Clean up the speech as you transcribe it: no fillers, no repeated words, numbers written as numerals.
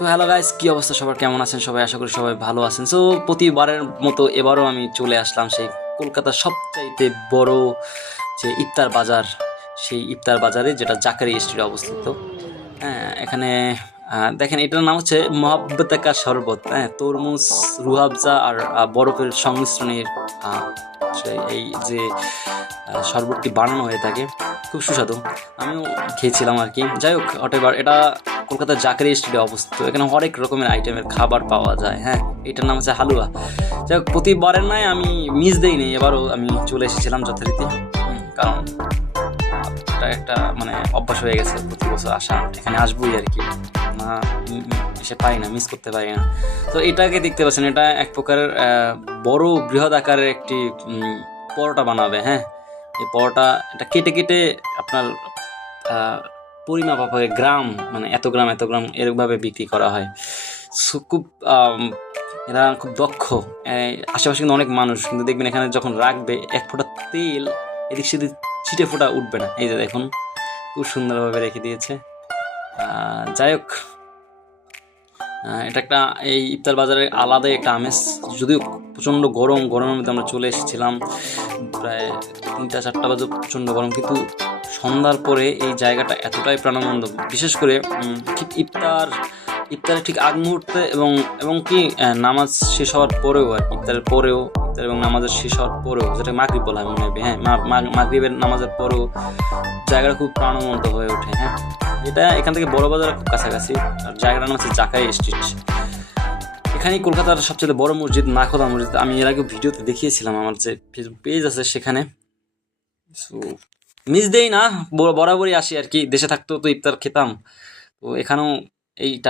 তো hello guys, কি অবস্থা সবার, কেমন আছেন সবাই? আশা করি সবাই ভালো আছেন। সো প্রতিবারের মতো এবারও আমি চলে আসলাম সেই কলকাতার সবচাইতে বড় যে ইফতার বাজার, সেই ইফতার বাজারে, যেটা জাকারিয়া স্ট্রিটে অবস্থিত। হ্যাঁ, এখানে দেখেন, এটার নাম হচ্ছে মহাব্বত কা শরবত। হ্যাঁ, তরমুজ, রুহাবজা আর বরফের সংমিশ্রণের আহ, এই যে শরবতটি বানানো হয়ে থাকে, খুব সুস্বাদু। আমিও খেয়েছিলাম আর কি। যাই হোক, হোয়াটএভার, এটা কলকাতার জাকারিয়া স্ট্রিটে অবস্থিত। এখানে হরেক রকমের আইটেমের খাবার পাওয়া যায়। হ্যাঁ, এটার নাম হচ্ছে হালুয়া। যাই হোক, প্রতিবারের নয়, আমি মিস দেইনি, এবারও আমি চলে এসেছিলাম যথারীতি। কারণ এটা একটা মানে অভ্যাস হয়ে গেছে প্রতি বছর আসা, এখানে আসবোই আর কি। না, এসে পারি না, মিস করতে পারি না। তো এটাকে দেখতে পাচ্ছেন, এটা এক প্রকারের বড় বৃহৎ আকারের একটি পরোটা বানাবে। হ্যাঁ, এই পরোটা এটা কেটে কেটে আপনার আহ, পরিমাপ হয়, গ্রাম, মানে এত গ্রাম এত গ্রাম এরকমভাবে বিক্রি করা হয়। সো খুব এরা খুব দক্ষ। আশেপাশে কিন্তু অনেক মানুষ, কিন্তু দেখবেন এখানে যখন রাখবে এক ফোঁটা তেল এদিক সেদিক ছিটে ফোঁটা উঠবে না। এই যে দেখুন, খুব সুন্দরভাবে রেখে দিয়েছে। যাই হোক, এটা একটা, এই ইফতার বাজারে আলাদাই একটা আমেজ। যদিও প্রচণ্ড গরম, গরমের মধ্যে আমরা চলে এসেছিলাম, প্রায় 3টা 4টা বাজে, প্রচণ্ড গরম, কিন্তু সন্ধ্যার পরে এই জায়গাটা এতটাই প্রাণবন্ত, বিশেষ করে ঠিক ইফতারের ঠিক আগ মুহূর্তে এবং এবং কি নামাজ শেষ হওয়ার পরেও আর কি, ইফতারের পরেও, ইফতার এবং নামাজের শেষ হওয়ার পরেও, যেটা মাগরিব বলা হয় মনে হবে। হ্যাঁ, মাগরিবের নামাজের পরেও জায়গাটা খুব প্রাণবন্ত হয়ে ওঠে। হ্যাঁ, এটা এখান থেকে বড় বাজার খুব কাছাকাছি। আর জায়গাটার নাম হচ্ছে জাকারিয়া স্ট্রিট। এখানেই কলকাতার সবচেয়ে বড় মসজিদ, নাখোদা মসজিদ। আমি এর আগে ভিডিওতে দেখিয়েছিলাম, আমার যে ফেসবুক পেজ আছে সেখানে। সো মিস দেই না, বরাবরই আসি আর কি। দেশে থাকতেও তো ইফতার খেতাম, তো এখানেও এইটা